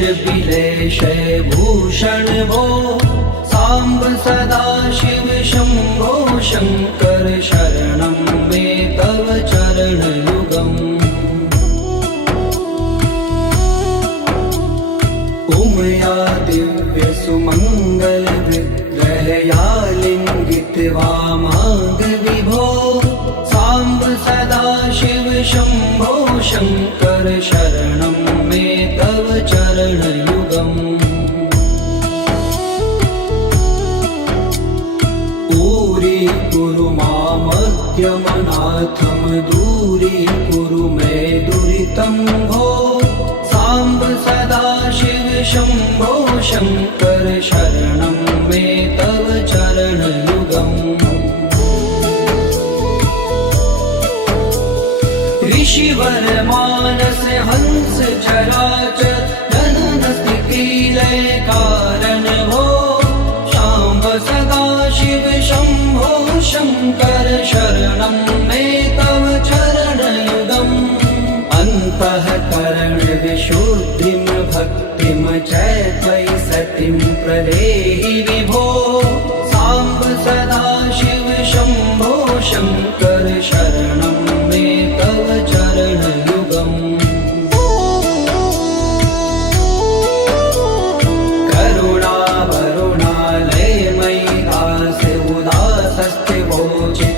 बिलेश भूषण भो सांब सदा शिव शंभो शंकर शरणं मे तव चरणयुगम् उमया दिव्य सुमंगल विग्रहया लिंगित वामांग विभो सांब सदा शिव शंभो शंकर शरणं मे तव चरणयुगम् दूरी मामद्यमनाथं दूरी कुरु मे दुरितं भो सांब सदा शिव शंभो शंकर शरणं मे तव चरणयुगम् ऋषिवर मानस हंस चराचर जनन स्थिति लय कारण भो सांब सदा शिव शंभो शंकर शरणं मे तव चरणयुगम् अन्तःकरण विशुद्धिं भक्तिं च त्वयि सतिं प्रदेहि विभो सांब सदा शिव शंभो शंकर शरणं मे तव चरणयुगम्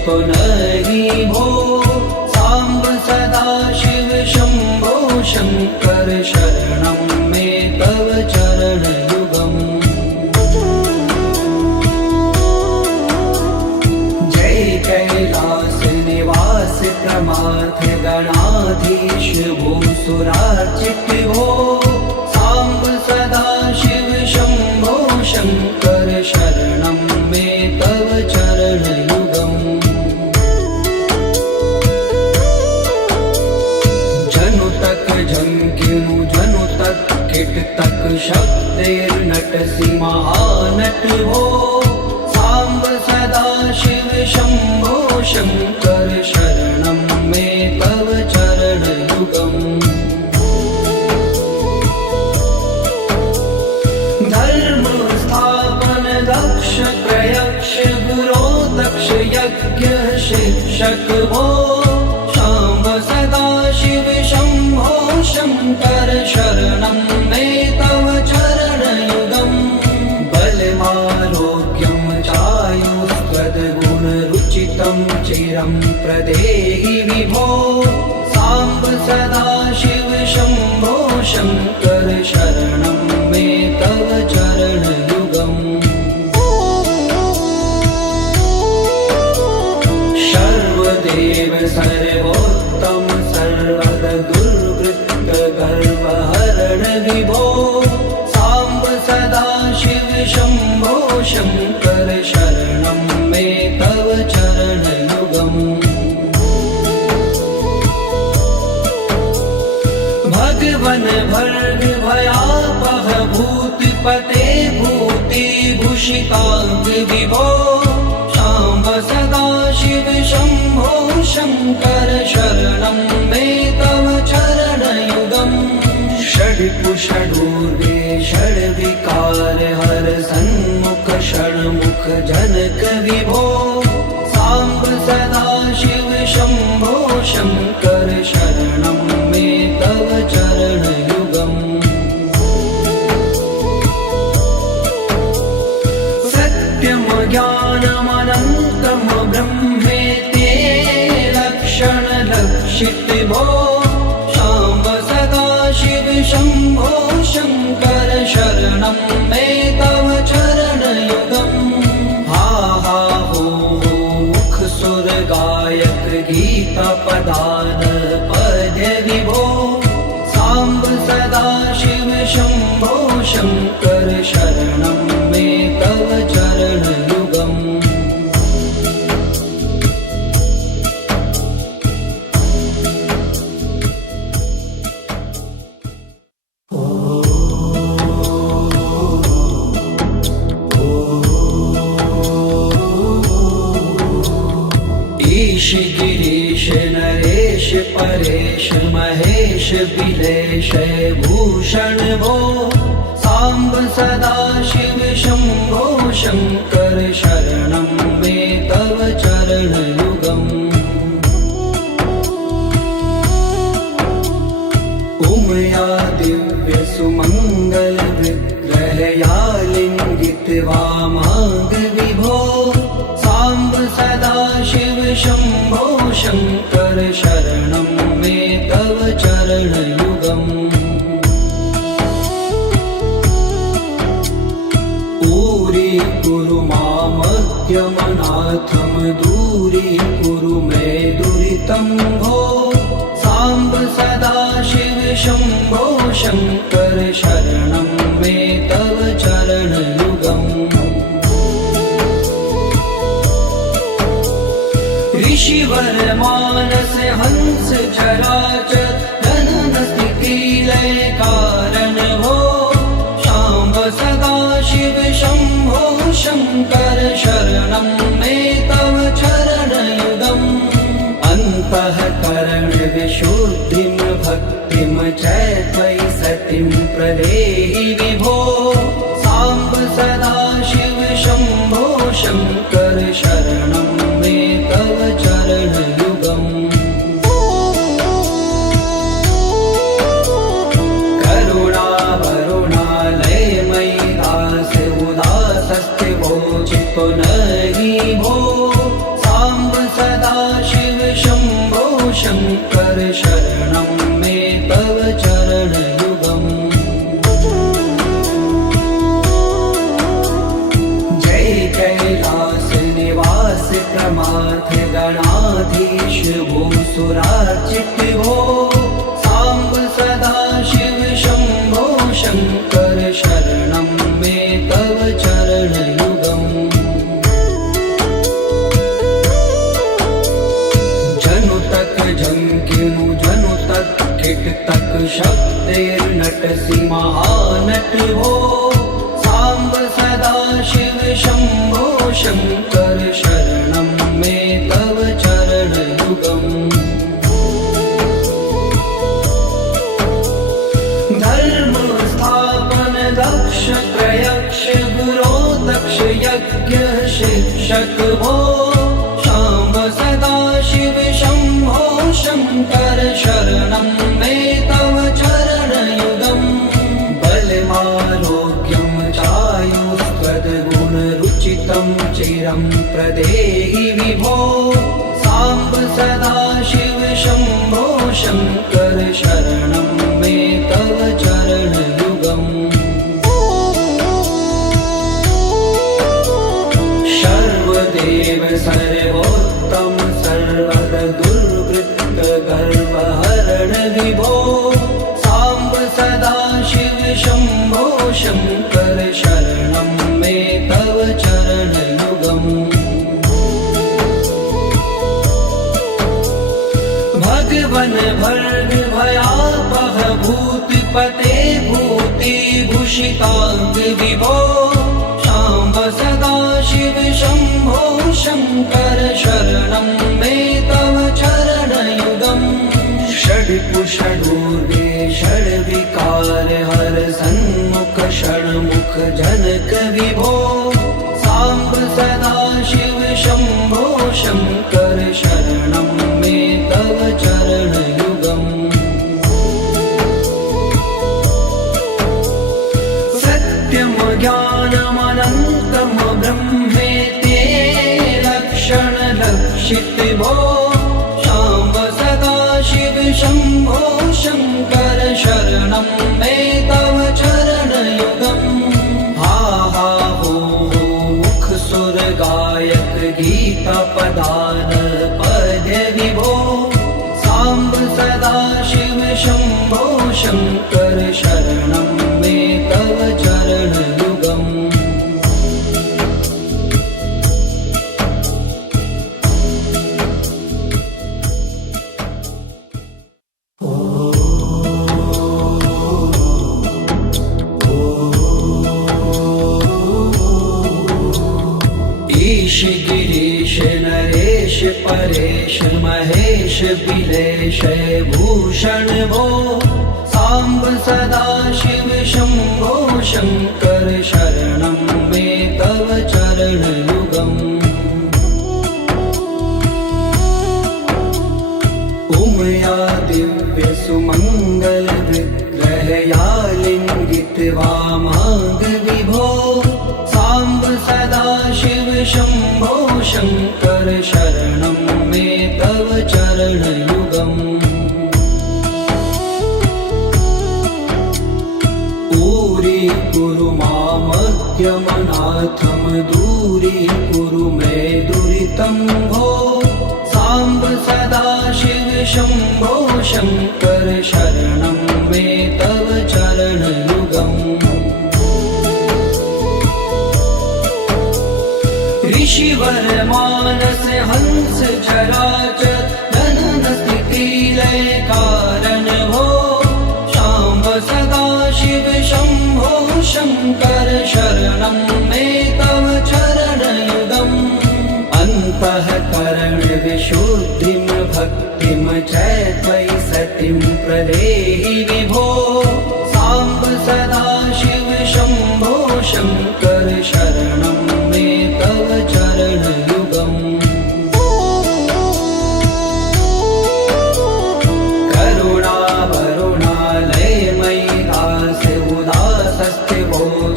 पुनरि भो सांब सदा शिव शंभो शंकर शरणं मे तव चरणयुगम् जय कैलास निवास प्रमाथ गणाधीश भूसुरार्चित भो सांब सदा शिव शंभो शंकर शरणं मे तव चरणयुगम् झंकिनु जनु तक किट तक शब्देर्नटसि महानट भो सांब सदा शिव शंभो शंकर शरणं मे तव चरणयुगम् धर्म स्थापन दक्ष प्रयक्ष गुरो दक्ष यज्ञ शिक्षक भो सांब सदा शिव शंभो शंकर शरणं मे तव चरणयुगम् बलमारोग्यं चायुस्त्वद्गुणरुचितं चिरं प्रदेहि विभो सांब सदा शिव शंभो शंकर शरणं मे तव चरणयुगम् सर्वदेव सर्वोत्तम सर्वद दुर्वृत्त गर्वहरण विभो सांब सदा शिव शंभो शंकर शरणं मे तव चरणयुगम् भगवन भर्ग भयापह भूतिपते भूति भूषितांग विभो सांब सदा शिव शंभो शंकर शरणं मे तव चरणयुगम् षड्पुषडूर्वे षड्विकार हर सन्मुख षण्मुख जनक विभो सांब सदा शिव शंभो शंकर शरणं मे तव चरणयुगम् सत्यं ज्ञानमनन्तं ब्रह्मेति लक्षण लक्षित भो सांब सदा शिव शंभो शंकर शरणं मे तव चरणयुगम् हा हा हो मुख सुर गायक गीता पदान पद्य विभो सांब सदा शिव शंभो शंकर शरणं मे तव चरणयुगम् ईश गिरीश नरेश परेश महेश बिलेश भूषण भूषण भो साम्ब सदाशिव शम्भो शङ्कर शरणं मे तव चरणयुगम् उमया दिव्य सुमङ्गल विग्रहया लिङ्गित्वा माग विभो साम्ब सदाशिव शम्भो शङ्कर शरणं मे तव चरणयुगम् दूरी मामद्यमनाथं दूरीकुरु मे दुरितं भो साम्ब सदाशिव शम्भो शङ्कर शरणं मे तव चरणयुगम् ऋषिवर मानस हंस चराचर जनन स्थिति लय कारण भो शाम्ब सदाशिव शम्भो शङ्कर शरणं मे तव चरणयुगम् अन्तःकरण विशुद्धिं भक्तिं च त्वयि सतिं प्रदेहि विभो साम्ब सदाशिव शम्भो शङ्कर शरणं मे तव चरणयुगम् चित्तो नहि भो साम्ब सदाशिव शम्भो शङ्कर शरणं मे तव चरणयुगम् जय कैलास निवास प्रमाथ गणाधीश भूसुरार्चित भो साम्ब सदाशिव शम्भो शङ्कर शरणं मे तव चरणयुगम् जंकिनु जनु तक किट तक शक्तिर्नटसि महानट भो साम्ब सदाशिव शम्भो शङ्कर शरणं मे तव चरणयुगम् धर्म स्थापन दक्ष प्रयक्ष गुरो दक्ष यज्ञ शिक्षक भो शाम्ब सदाशिव शम्भो शङ्कर शरणं मे तव चरणयुगम् बलमारोग्यं चायुस्त्वद्गुणरुचितं चिरं प्रदेहि विभो साम्ब सदाशिव शम्भो शङ्कर शरणं मे तव चरणयुगम् सर्वदेव सर्वोत्तम सर्वर दुर्वृत्त गर्वहरण विभो साम्ब सदाशिव शम्भो शङ्कर शरणं मे तव चरणयुगम् भगवन भर्ग भयापह भूतिपते भूतिभूषिताङ्ग विभो साम्ब सदाशिव शम्भो शङ्कर शरणं मे तव चरणयुगम् षड्पुषडूर्वे षड्विकार हर सन्मुख षण्मुख जनक विभो साम्ब सदाशिव शम्भो शङ्कर शरणं मे तव चरणयुगम् सत्यं ज्ञानमनन्तं ब्रह्मेति लक्षणलक्षित भो साम्ब सदाशिव शम्भो शङ्कर शरणं मे तव चरणयुगम् हा हा हो मुख सुर गायक गीता पदान पद्य विभो साम्ब सदाशिव शम्भो शङ्कर शरणं मे तव चरणयुगम् ईश गिरीश नरेश परेश महेश बिलेश भूषण भो साम्ब सदा शिव शम्भो शङ्कर शरणं मे तव चरणयुगम् उमया दिव्य सुमङ्गल विग्रहया लिङ्गित वामाङ्ग विभो साम्ब सदा शिव शम्भो शङ्कर शरणं मे तव चरणयुगम् कुरु मामज्ञमनाथं दूरीकुरु मे दुरितं भो साम्ब सदा शिव शम्भो शङ्कर शरणं मे तव चरणयुगम् ऋषिवर मानस हंस चराचर जनन स्थिति लय कारण भो शाम्ब सदा शिव शम्भो शङ्कर शरणं मे तव चरणयुगम् अन्तःकरण विशुद्धिं भक्तिं च त्वयि सतिं प्रदेहि विभो साम्ब सदा शिव शम्भो शङ्कर शरणं मे तव चरणयुगम्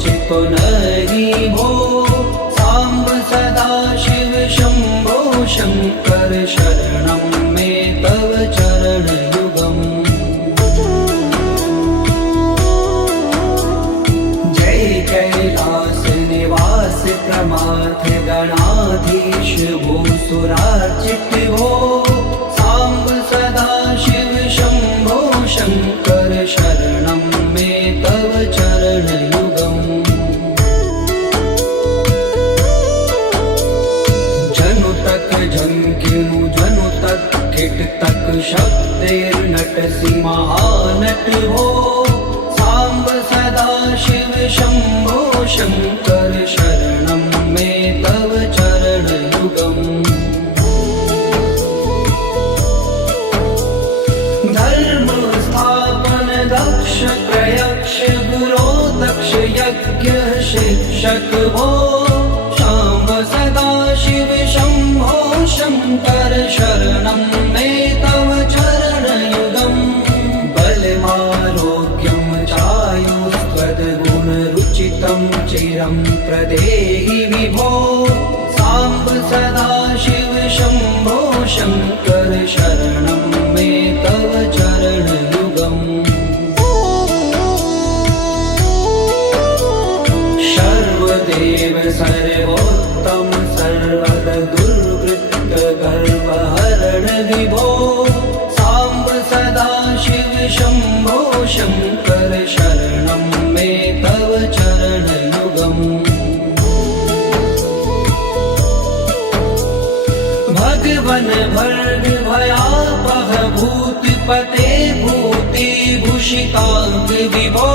चितो नहि भो साम्ब सदा शिव शम्भो शङ्कर शरणं मे तव चरणयुगम् जय कैलास निवास प्रमाथ गणाधीश भूसुरार्चित भो साम्ब सदा शिव शम्भो शङ्कर शरणं मे तव चरणयुगम् जनु तक झंकिनु जनु तक किट तक शब्देर्नटसि महानट हो साम्ब सदा शिव शम्भो शङ्कर शरणं मे तव चरणयुगम् धर्म स्थापन दक्ष प्रयक्ष गुरो दक्ष यज्ञ शिक्षक भो शाम्ब सदा शिव शम्भो शङ्कर शरणं मे तव चरणयुगम् बलमारोग्यं चायुस्त्वद्गुणरुचितं चिरं प्रदेहि विभो साम्ब सदा शिव शम्भो शङ्कर शरणं मे तव चरणयुगम् सर्वदेव सर्वोत्तम सर्वद दुर्वृत्त गर्वहरण विभो साम्ब सदा शिव शम्भो शङ्कर शरणं मे तव चरणयुगम् भगवन भर्ग भयापह भूतिपते भूतिभूषिताङ्ग विभो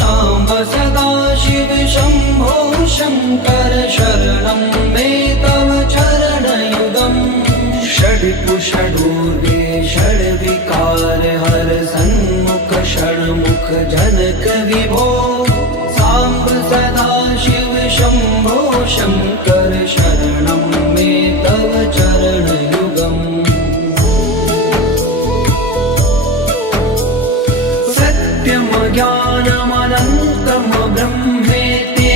शाम्ब सदा शिव शम्भो शङ्कर शरणं मे तव चरणयुगम् षड्कुषडूर्वे षड्विकार हर सन्मुख षण्मुख जनक विभो साम्ब सदा शिव शम्भो शङ्कर शरणं मे तव चरणयुगम् सत्यं ज्ञानमनन्तं ब्रह्मेति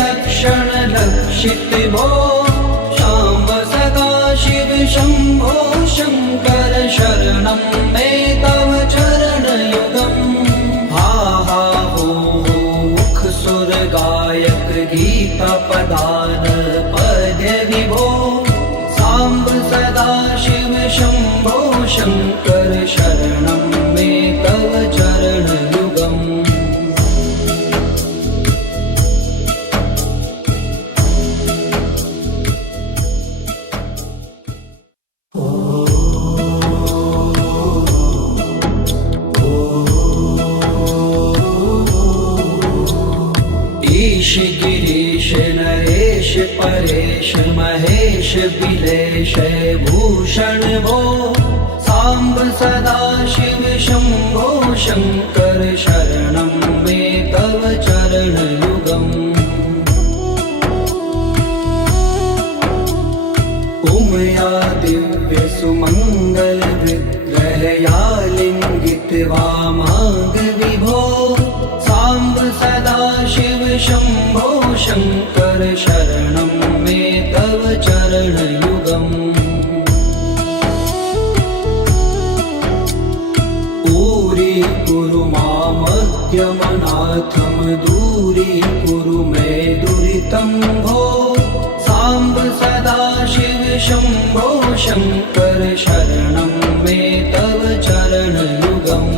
लक्षणलक्षित भो शाम्ब सदा शिव शम्भो शङ्कर शरणं मे तव चरणयुगम् हा हा हो मुख सुर गायक गीता पदान पद्य विभो साम्ब सदा शिव शम्भो शङ्कर शरणं मे तव चरणयुगम् ईश गिरीश नरेश परेश महेश बिलेश भूषण भो साम्ब सदा शिव शम्भो शङ्कर शरणं मे तव चरणयुगम् उमया दिव्य सुमङ्गल विग्रहया लिङ्गित्वा माग विभो साम्ब सदा शिव शम्भो शङ्कर शरणं मे तव चरणयुगम् कुरु मामद्यमनाथं दूरीकुरु मे दुरितं भो साम्ब सदा शिव शम्भो शङ्कर शरणं मे तव चरणयुगम्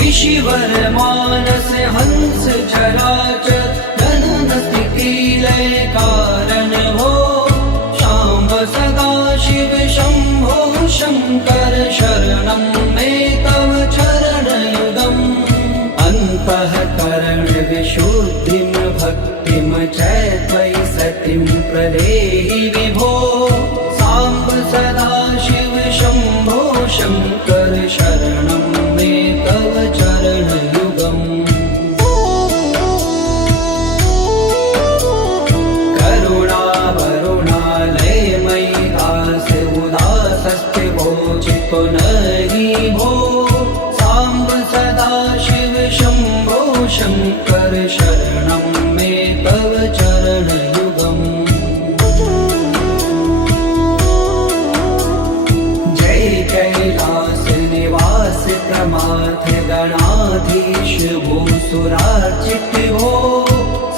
ऋषिवर मानस हंस चराचर जनन स्थिति लय कारण भो शाम्ब सदा शिव शम्भो शङ्कर शरणं मे तव चरणयुगम् अन्तःकरण विशुद्धिं भक्तिं च त्वयि सतिं प्रदेहि विभो साम्ब सदा शिव शम्भो शङ्कर शरणं मे तव चरणयुगम् नहि भो साम्ब सदा शिव शम्भो शङ्कर शरणं मे तव चरणयुगम् जय कैलास निवास प्रमाथ गणाधीश भूसुरार्चित भो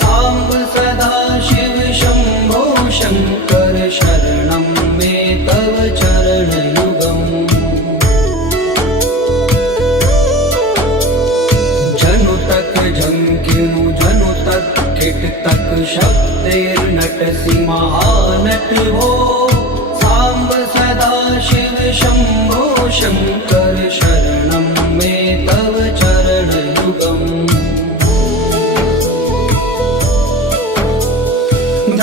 साम्ब सदा शिव शम्भो शङ्कर शरणं मे तव चरणयुगम् झंकिनु जनु तक किट तक शब्दैर्नटसि महानट भो साम्ब सदा शिव शम्भो शङ्कर शरणं मे तव चरणयुगम्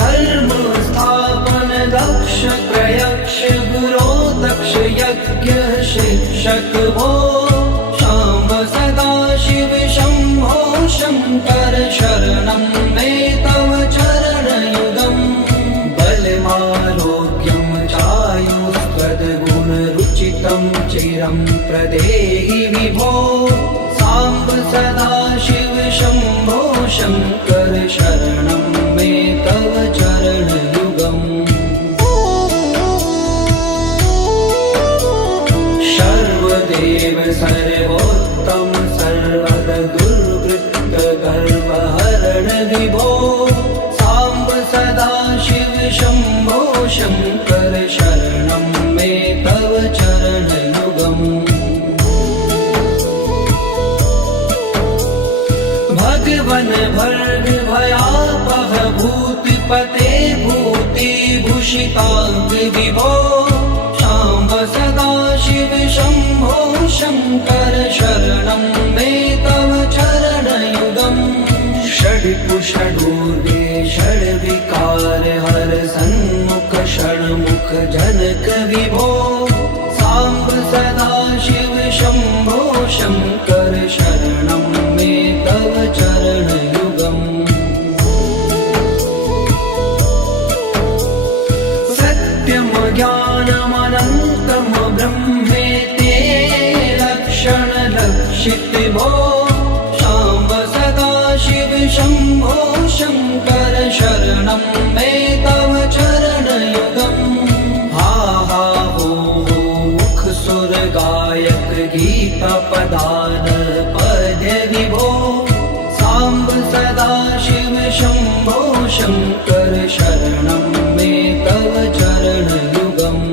धर्म स्थापन दक्ष प्रयक्ष गुरो दक्ष यज्ञ शिक्षक भो शाम्ब सदा शिव शम्भो शङ्कर शरणं मे तव चरणयुगम् बलमारोग्यं चायुस्त्वद्गुणरुचितं चिरं प्रदेहि विभो साम्ब सदा शिव शम्भो शङ्कर शरणं मे तव चरणयुगम् सर्वदेव सर्वोत्तम सर्वद दुर्वृत्त गर्वहरण विभो साम्ब सदा शिव शम्भो शङ्कर शरणं मे तव चरणयुगम् भगवन् भर्ग भयापह भूतिपते भूतिभूषिताङ्ग विभो शाम्ब सदा शिव शम्भो शङ्कर शरणं मे तव चरणयुगम् षड्कुषडूर्वे षड्विकार हर सन्मुख षण्मुख जनक विभो साम्ब सदा शिव शम्भो शङ्कर शरणं मे तव चरणयुगम् सत्यं ज्ञानमनन्तं ब्रह्मेते लक्षणलक्षित भो शाम्ब सदा शिव शम्भो शङ्कर शरणं मे तव चरणयुगम् हा हा हो मुख सुर गायक गीता पदान पद्य विभो साम्ब सदा शिव शम्भो शङ्कर शरणं मे तव चरणयुगम्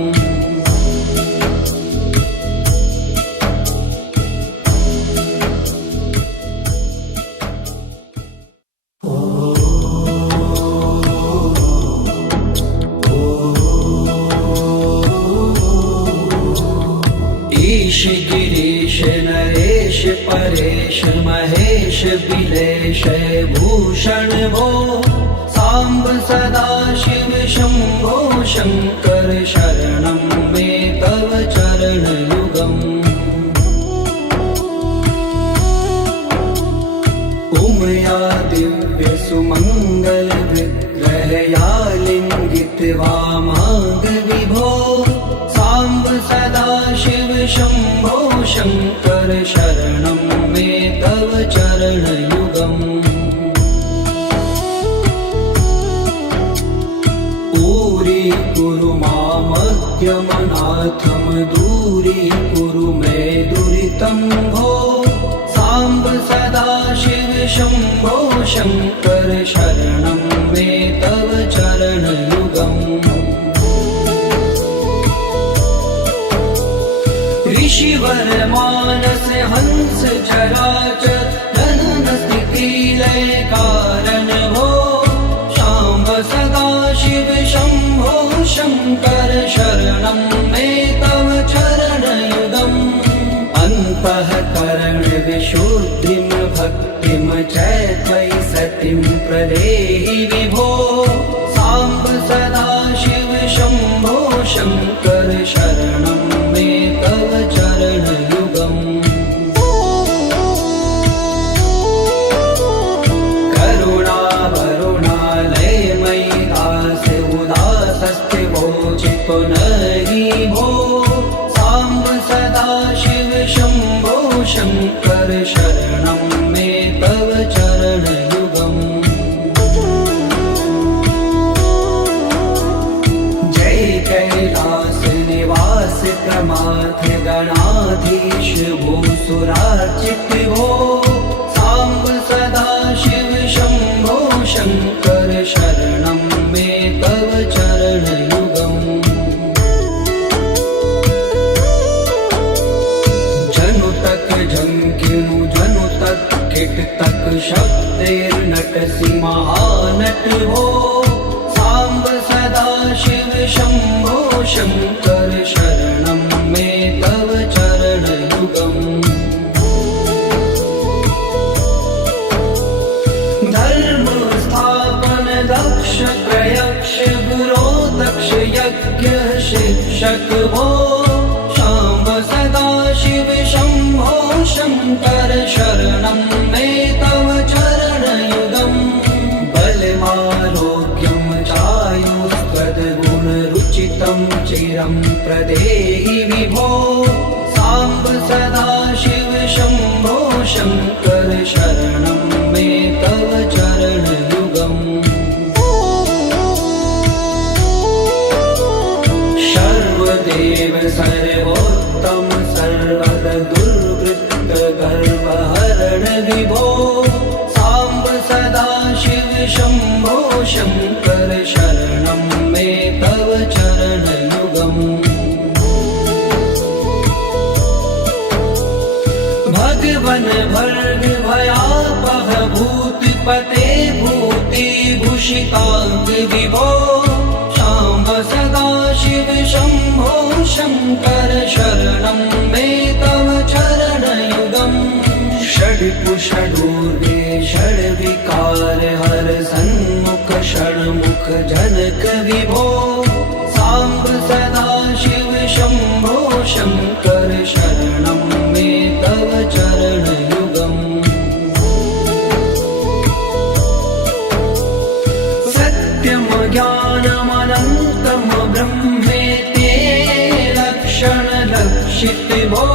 ईश गिरीश नरेश परेश महेश बिलेश भूषण भो साम्ब सदा शिव शम्भो शङ्कर शरणं मे तव चरणयुगम् उमया दिव्य सुमङ्गल विग्रहया लिङ्गित्वा माग विभो साम्ब सदा शिव शम्भो शङ्कर शरणं मे तव चरणयुगम् कुरु मामज्ञमनाथं दूरीकुरु मे दुरितं भो साम्ब सदा शिव शम्भो शङ्कर शरणं मे तव चरणयुगम् ऋषिवर मानस हंस चराचर जनन स्थिति लय कारण भो शाम्ब सदा शिव शम्भो शङ्कर शरणं मे तव चरणयुगम् अन्तःकरण विशुद्धिं भक्तिं च त्वयि सतिं प्रदेहि विभो साम्ब सदा शिव शम्भो शङ्कर शरणं मे तव चरणयुगम् पुनरि भो साम्ब सदा शिव शम्भो शङ्कर शरणं मे तव चरणयुगम् जय कैलास निवास प्रमाथ गणाधीश भूसुरार्चित भो साम्ब सदा शिव शम्भो शङ्कर शरणं मे तव चरणयुगम् झंकिनु जनु तक किट तक शब्दैर्नटसि महानट हो साम्ब सदा शिव शम्भो शङ्कर शरणं मे तव चरणयुगम् धर्म स्थापन दक्ष प्रयक्ष गुरो दक्ष यज्ञ शिक्षक भो शाम्ब सदा शिव शम्भो शङ्कर शरणं मे तव चरणयुगम् बलमारोग्यं चायुस्त्वद्गुणरुचितं चिरं प्रदेहि विभो साम्ब सदा शिव शम्भो शङ्कर शरणं मे तव चरणयुगम् सर्वदेव सर्वोत्तम सर्वद दुर्वृत्त गर्वहरण विभो साम्ब सदा शिव शम्भो शङ्कर शरणं मे तव चरणयुगम् भगवन् भर्ग भयापह भूतिपते भूतिभूषिताङ्ग विभो शाम्ब सदा शिव शम्भो शङ्कर शरणं मे तव चरणयुगम् षड्पुषडूर्वे षड्विकार हर सन्मुख षण्मुख जनक विभो साम्ब सदा शिव शम्भो शङ्कर शरणं मे तव चरणयुगम् सत्यं ज्ञानमनन्तं ब्रह्मेति लक्षणलक्षित भो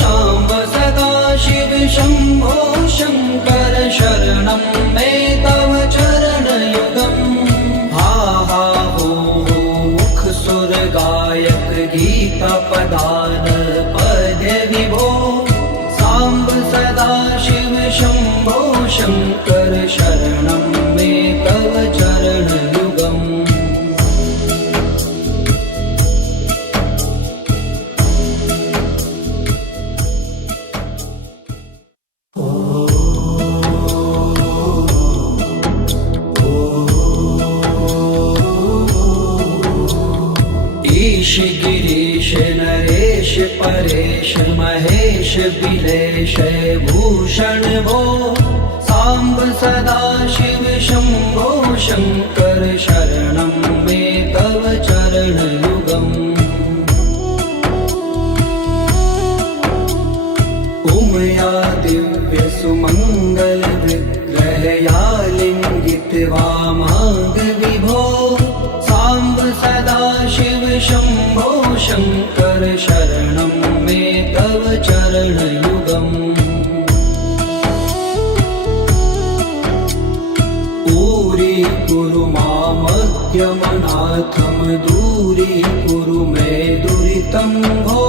शाम्ब सदा शिव शम्भो शङ्कर शरणं मे तव चरणयुगम् हा हा हो मुख सुर गायक गीता पदान पद्य विभो साम्ब सदा शिव शम्भो शङ्कर शरणं मे तव चरणयुगम् ईश गिरीश नरेश परेश महेश बिलेश भूषण भो साम्ब सदा शिव शम्भो शङ्कर शरणं मे तव चरणयुगम् उमया दिव्य सुमङ्गल विग्रहया लिङ्गित वामाङ्ग विभो साम्ब सदा शिव शम्भो शङ्कर शरणं मे तव चरणयुगम् कुरु मामज्ञमनाथं दूरीकुरु मे दुरितं भो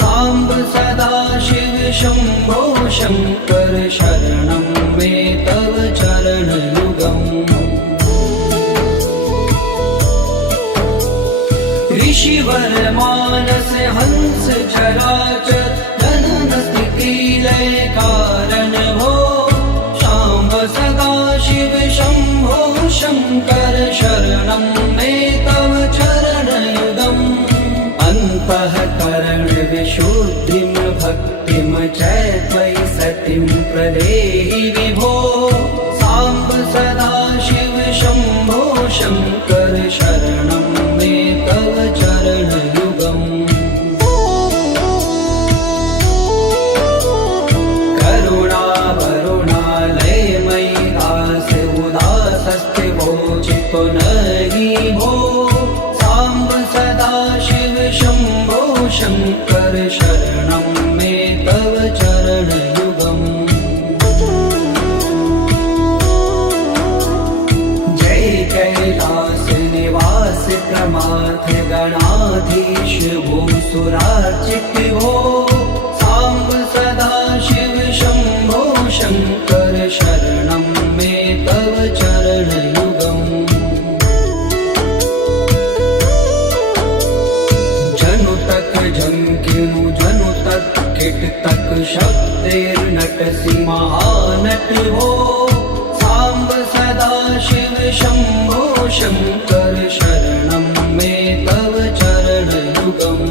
साम्ब सदा शिव शम्भो शङ्कर शरणं मे तव चरणयुगम् ऋषिवर मानस हंस चराचर जनन स्थिति लय कारण भो शाम्ब सदा शिव शम्भो शङ्कर शरणं मे तव चरणयुगम् अन्तःकरण विशुद्धिं भक्तिं च त्वयि सतिं प्रदेहि विभो साम्ब सदा शिव शम्भो शङ्कर शरणं मे तव चरणयुगम् पुनरि भो साम्ब सदा शिव शम्भो शङ्कर शरणं मे तव चरणयुगम् जय कैलास निवास प्रमाथ गणाधीश भूसुरार्चित भो साम्ब सदा शिव शम्भो शङ्कर शरणं मे तव चरणयुगम् झंकिनु जनु तक किट तक शब्देर्नटसि महानट हो साम्ब सदा शिव शम्भो शङ्कर शरणं मे तव चरणयुगम्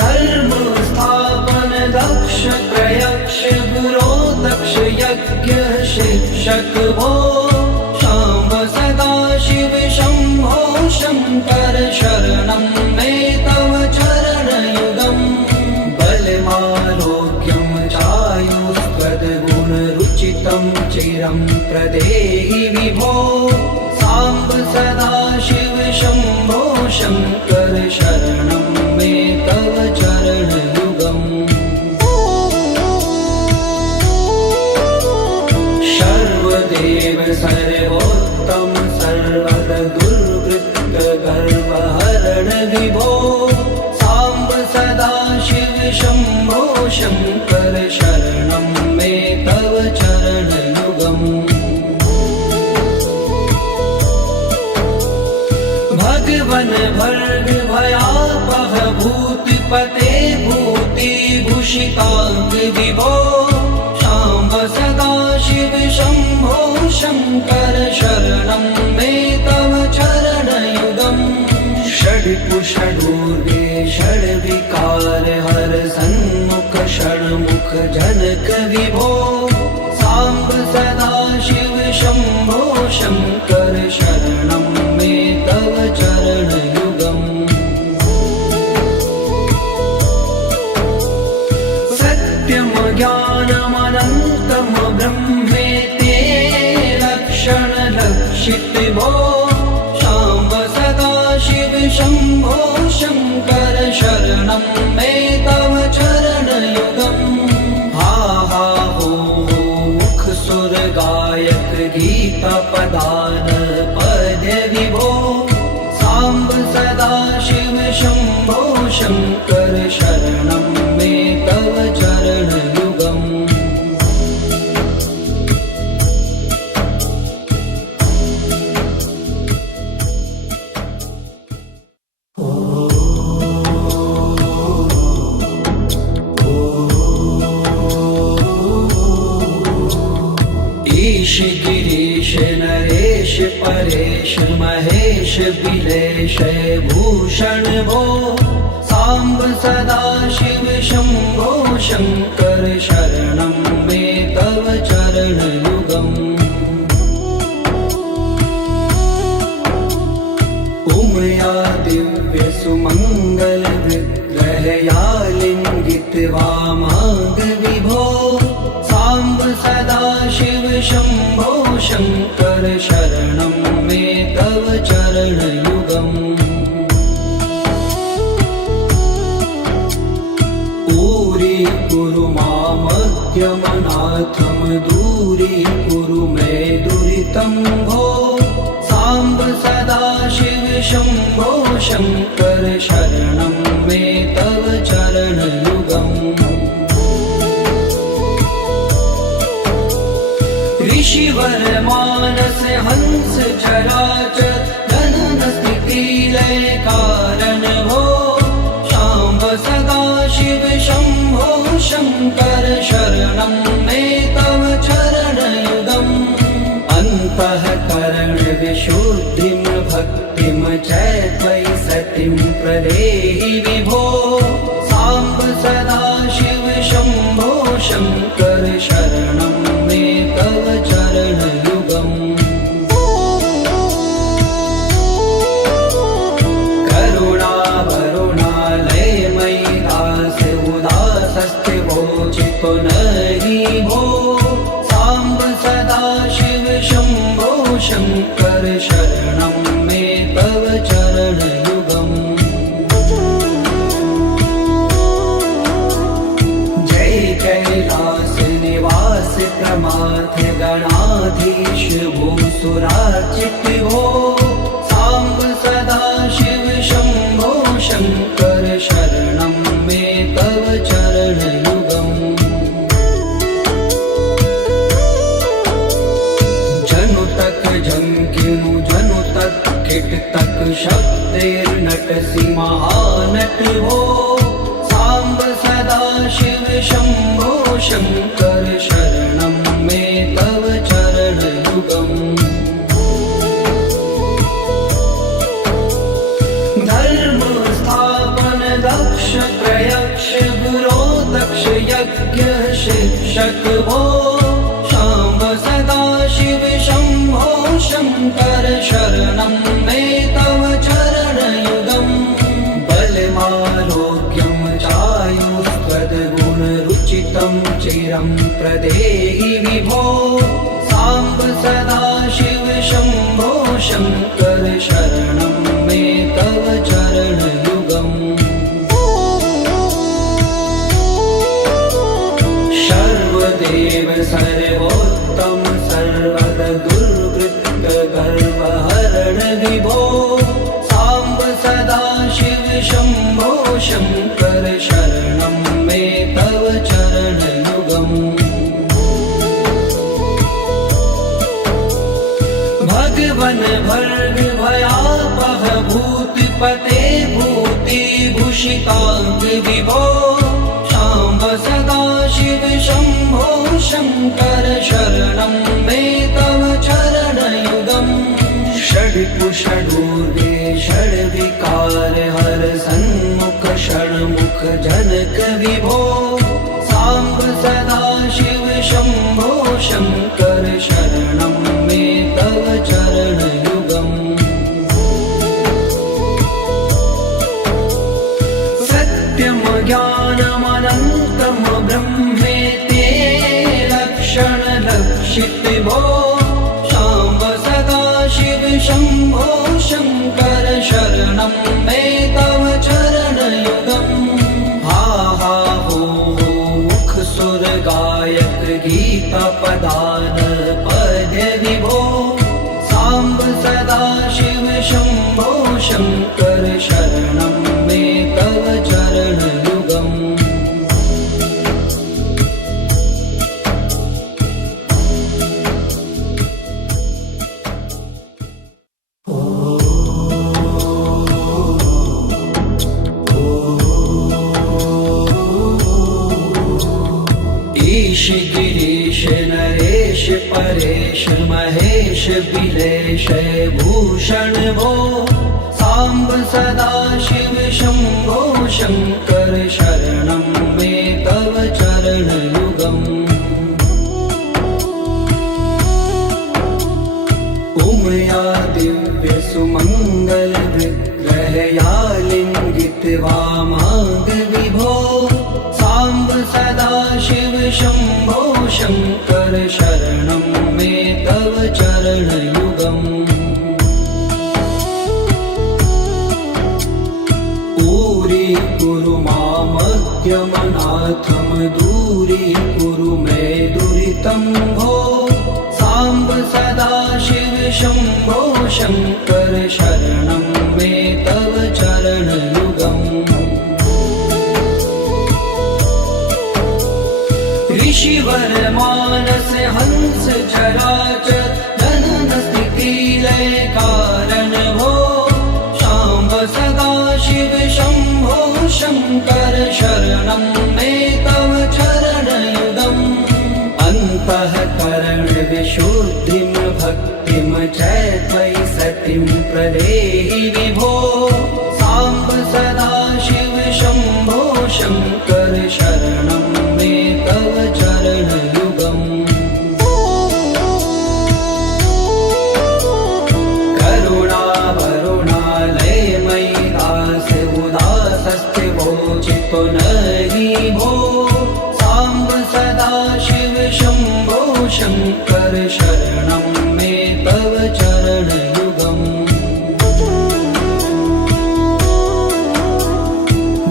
धर्म स्थापन दक्ष प्रयक्ष गुरो दक्ष यज्ञ शिक्षक भो शाम्ब सदा शिव शम्भो शङ्कर शरणं मे तव चरणयुगम् बलमारोग्यं चायुष्पदगुणरुचितं चिरं प्रदेहि विभो साम्ब सदा शिव शम्भो शङ्कर शरणं मे तव चरणयुगम् सर्वदेव सर्वोत्तम सर्वद दुर्वृत्त गर्वहरण विभो साम्ब सदा शिव शम्भो शङ्कर शरणं मे तव चरणयुगम् भगवन् भर्ग भयापह भूतिपते भूतिभूषिताङ्ग विभो साम्ब सदा शिव शम्भो शङ्कर शरणं मे तव चरणयुगम् षड्कुषडूर्वे षड्विकार हर सन्मुख षण्मुख जनक विभो साम्ब सदा शिव शम्भो शङ्कर शरणं मे तव चरणयुगम् सत्यं ज्ञानमनन्तं ब्रह्मेते लक्षणलक्षित भो शाम्ब सदा शिव शम्भो शङ्कर शरणं मे तव चरणयुगम् हा हा हो मुख सुर गायक गीता पदान पद्य विभो साम्ब सदा शिव शम्भो शङ्कर शरणं मे तव चरणयुगम् ईश गिरीश नरेश परेश महेश बिलेश भूषण भो साम्ब सदा शिव शम्भो शङ्कर शरणं मे तव चरणयुगम् उमया दिव्यसुमङ्गलविग्रहया लिङ्गितवामाङ्गविभो साम्ब सदा शिव शम्भो शङ्कर शरणं मे तव चरणयुगम् दूरी मामद्यमनाथं दूरीकुरु मे दुरितं भो साम्ब सदा शिव शम्भो शङ्कर शरणं मे तव चरणयुगम् ऋषिवर मानस हंस चराचर जनन स्थिति लय कारण भो शाम्ब सदा शिव शम्भो शङ्कर शरणं मे तव चरणयुगम् अन्तःकरण विशुद्धिं भक्तिं च त्वयि सतिं प्रदेहि विभो साम्ब सदा शिव शम्भो शङ्कर शरणं मे तव चरणयुगम् पुनरि भो साम्ब सदा शिव शम्भो शङ्कर शरणं मे तव चरणयुगम् जय कैलास निवास प्रमाथ गणाधीश भूसुरार्चित भो साम्ब सदा शिव शम्भो शङ्कर शरणं मे तव चरणयुगम् जंकिनु जनु तक किट तक शब्देर्नटसि महानट हो साम्ब सदा शिव शम्भो शङ्कर शरणं मे तव चरणयुगम् धर्म स्थापन दक्ष प्रयक्ष गुरो दक्ष यज्ञ शिक्षक भो शाम्ब सदा शिव शम्भो शङ्कर शरणं मे तव चरणयुगम् बलमारोग्यं चायुस्त्वद्गुणरुचितं चिरं प्रदेहि विभो साम्ब सदा शिव शम्भो शङ्कर शरणं मे तव चरणयुगम् सर्वदेव सर्वोत्तम सर्वद दुर्वृत्त गर्वहरण विभो साम्ब सदा शिव शम्भो शङ्कर शरणं मे तव चरणयुगम् भगवन् भर्ग भयापह भूतिपते भूतिभूषिताङ्ग विभो साम्ब सदा शिव शम्भो शङ्कर शरणं मे तव चरणयुगम् षड्कुषडूर्वे षड्विकार हर सन्मुख षण्मुख जनक विभो साम्ब सदा शिव शम्भो शङ्कर शरणं मे तव चरणयुगम् सत्यं ज्ञानमनन्तं ब्रह्मेति लक्षणलक्षित भो साम्ब सदा शिव शम्भो शङ्कर शरणं मे तव चरणयुगम् हा हा हो मुख सुर गायक गीता पदान पद्य विभो साम्ब सदा शिव शम्भो शङ्कर शरणं मे तव चरणयुगम् ईश गिरीश नरेश परेश महेश बिलेश भूषण भो साम्ब सदा शिव शम्भो शङ्कर शरणं मे तव शङ्कर शरणं मे तव चरणयुगम् दूरीकुरु मामज्ञमनाथं दूरीकुरु मे दुरितं भो साम्ब सदा शिव शम्भो शङ्कर शरणं मे तव चरणयुगम् ऋषिवर मानस हंस चराचर जनन स्थिति लय कारण भो शाम्ब सदा शिव शम्भो शङ्कर शरणं मे तव चरणयुगम् अन्तःकरण विशुद्धिं भक्तिं च त्वयि सतिं प्रदेहि विभो साम्ब सदा शिव शम्भो शङ्कर शरणं मे तव चरणयुगम् करुणावरुणालयमयि दास उदासस्थिवोचितो नहि भो साम्ब सदा शिव शम्भो शङ्कर शरणं मे तव चरणयुगम्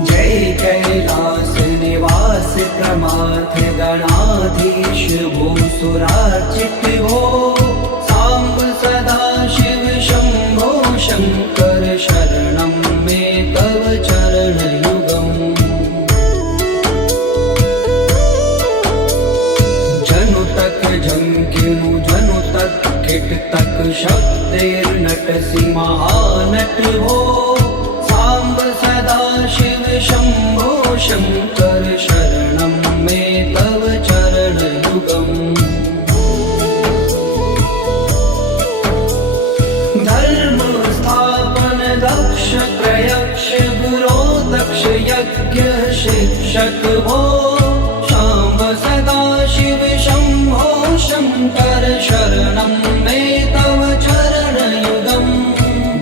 जय कैलास निवास प्रमाथ गणाधीश भूसुरार्चित भो साम्ब सदा शिव शम्भो शङ्कर शरणं मे तव चरणयुगम् जनु तक झंकिनु जनु तक किट तक शब्दैर्नटसि महानट भो साम्ब सदा शिव शम्भो शङ्कर शरणं मे तव चरणयुगम् धर्म स्थापन दक्ष प्रयक्ष गुरो दक्ष यज्ञ शिक्षक भो शाम्ब सदा शिव शम्भो शङ्कर शरणं मे तव चरणयुगम्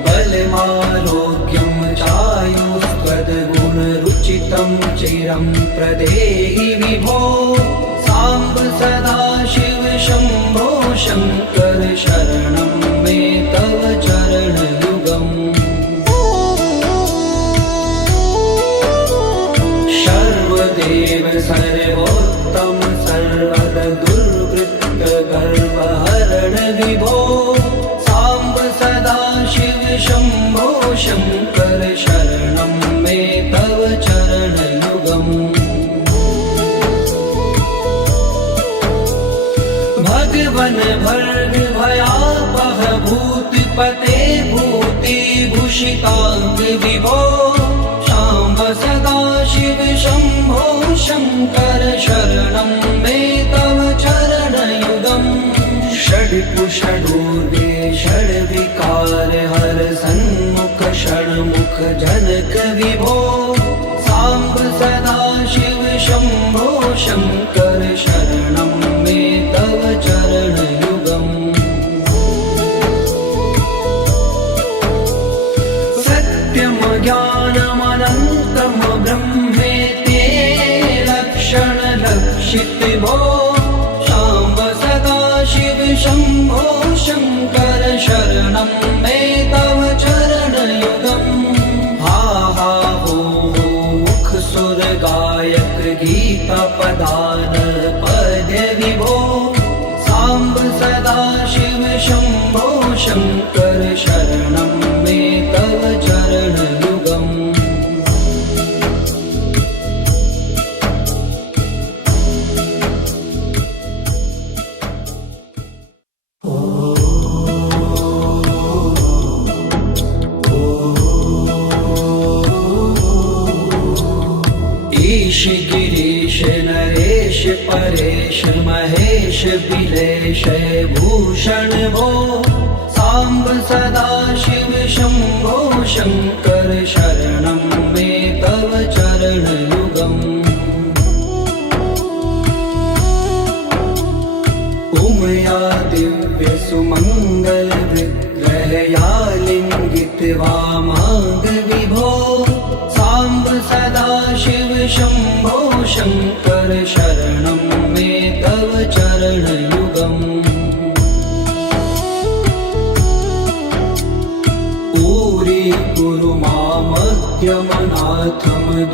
बलमारोग्यं चायुष्पदगुणरुचितं चिरं प्रदेहि विभो साम्ब सदा शिव शम्भो शङ्कर शरणं मे तव चरणयुगम् सर्वदेव सर्वोत्तम सर्वद दुर्वृत्त गर्वहरण विभो साम्ब सदा शिव शम्भो शङ्कर शरणं मे तव चरणयुगम् भगवन भर्ग भयापह भूतिपते भूतिभूषिताङ्ग विभो शाम्ब सदा शिव शम्भो शङ्कर शरणं मे तव चरणयुगम् षड्कुषडूर्वे षड्विकार हर सन्मुख षण्मुख जनक विभो साम्ब सदा शिव शम्भो शङ्कर शरणं मे तव चरणयुगम् सत्यं ज्ञानमनन्तं ब्रह्मेति लक्षणलक्षित भो शाम्ब सदा शिव शम्भो शङ्कर शरणं मे तव चरणयुगम् हा हा हो मुख सुर गायक गीता पदान पद्य विभो साम्ब सदा शिव शम्भो शङ्कर शरणं मे तव चरणयुगम् ईश गिरीश नरेश परेश महेश बिलेश भूषण भो साम्ब सदा शिव शम्भो शङ्कर शरणं मे तव चरणयुगम् उमया दिव्य सुमङ्गल विग्रहया लिङ्गित वामाङ्ग विभो साम्ब सदा शिव शम्भो शङ्कर शरणं मे तव चरणयुगम् दूरीकुरु मामज्ञमनाथं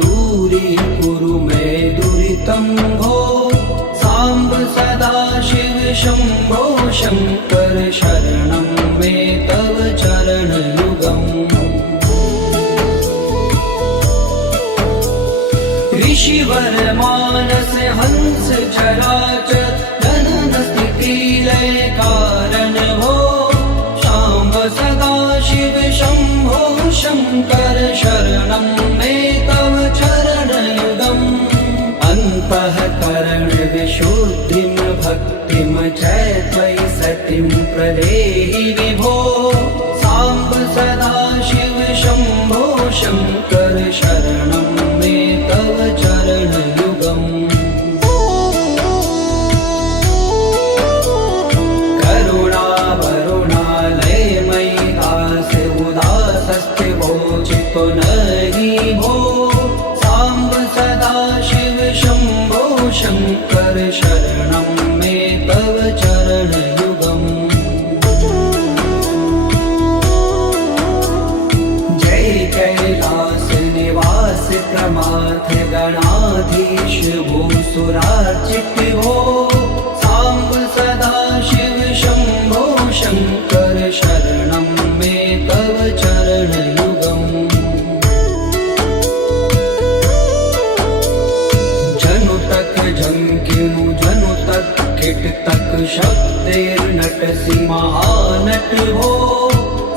दूरीकुरु मे दुरितं भो साम्ब सदाशिव शम्भो शङ्कर शरणं मे तव चरणयुगम् ऋषिवर मानस हंस चराचर जनन स्थिति लय कारण भो शाम्ब सदाशिव शम्भो शङ्कर शरणं मे तव चरणयुगम् अन्तःकरण विशुद्धिं भक्तिं च त्वयि सतिं प्रदेहि विभो साम्ब सदाशिव शम्भो शङ्कर शरणं मे तव चरणयुगम् करुणावरुणालयमयि दास उदासस्थिवोचितो नहि भो साम्ब सदाशिव शम्भो शङ्कर शरणं मे तव चरणयुगम् जय कैलास निवास प्रमाथ गणाधीश भूसुरार्चित भो साम्ब सदाशिव शम्भो शङ्कर शरणं मे तव चरणयुगम् जनु तक झंकिनु जनु तक किट तक शब्देर्नटसि महानट भो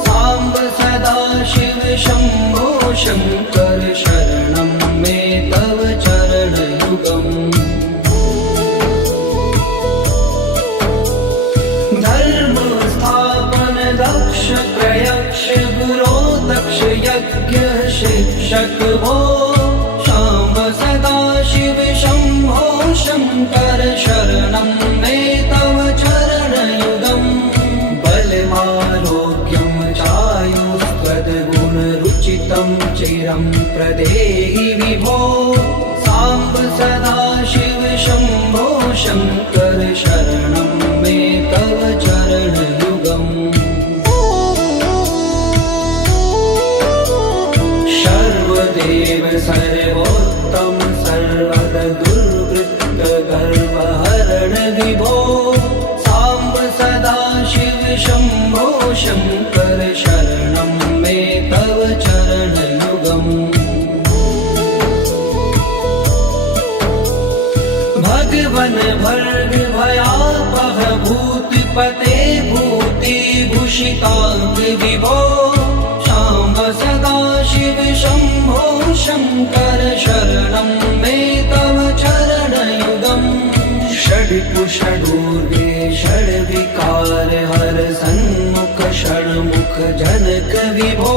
साम्ब सदाशिव शम्भो शङ्कर शरणं मे तव चरणयुगम् धर्म स्थापन दक्ष प्रयक्ष गुरो दक्ष यज्ञ शिक्षक भो शाम्ब सदाशिव शम्भो शङ्कर शरणं मे तव चरणयुगम् बलमारोग्यं चायुस्त्वद्गुणरुचितं चिरं प्रदेहि विभो साम्ब सदाशिव शम्भो शङ्कर शरणं मे तव चरणयुगम् सर्वदेव सर्वोत्तम सर्वद दुर्वृत्त गर्वहरण विभो साम्ब सदाशिव शम्भो शङ्कर शरणं मे तव चरणयुगम् भगवन भर्ग भयापह भूतिपते भूतिभूषिताङ्ग विभो शाम्ब सदाशिव शम्भो शङ्कर शरणं मे तव चरणयुगम् षड्कुषडूर्वे षड्विकार हर सन्मुख षण्मुख जनक विभो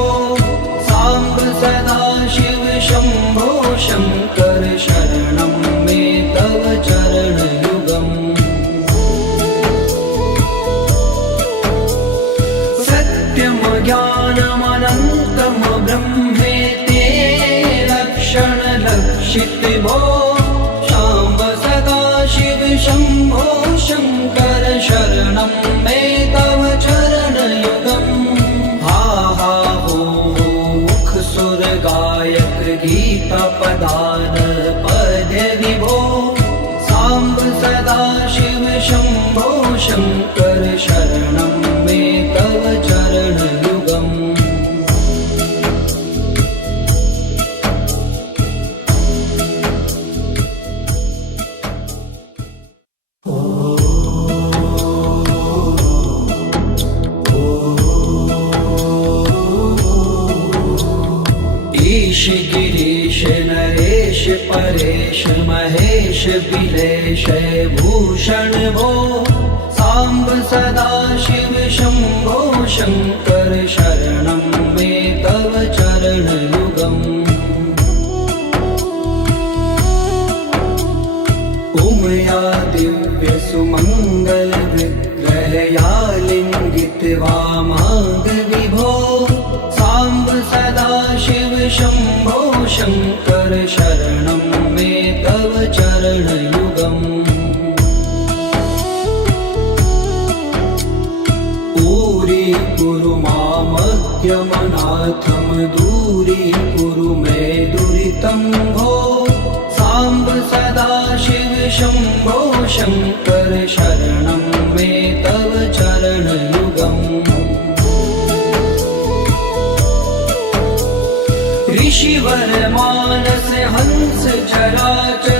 साम्ब सदाशिव शम्भो शङ्कर शरणं मे तव चरणयुगम् सत्यं ज्ञानमनन्तं ब्रह्मेति लक्षण लक्षित भो शाम्ब सदाशिव शम्भो शङ्कर शरणं मे तव चरणयुगम् हा हा हो मुख सुर गायक गीता पदान पद विभो साम्ब सदाशिव शम्भो शङ्कर शरणं मे तव चरणयुगम् ईश गिरीश नरेश परेश महेश बिलेश भूषण भो साम्ब सदाशिव शम्भो शङ्कर शरणं मे तव चरणयुगम् उमया दिव्य सुमङ्गल विग्रहया लिङ्गित वामाङ्ग विभो साम्ब सदाशिव शम्भो शङ्कर शरणं मे तव चरणयुगम् नाथम दूरीकुरु मे दुरितं भो साम्ब सदा शिव शम्भो शङ्कर शरणं मे तव चरणयुगम् ऋषिवर मानस हंस चराचर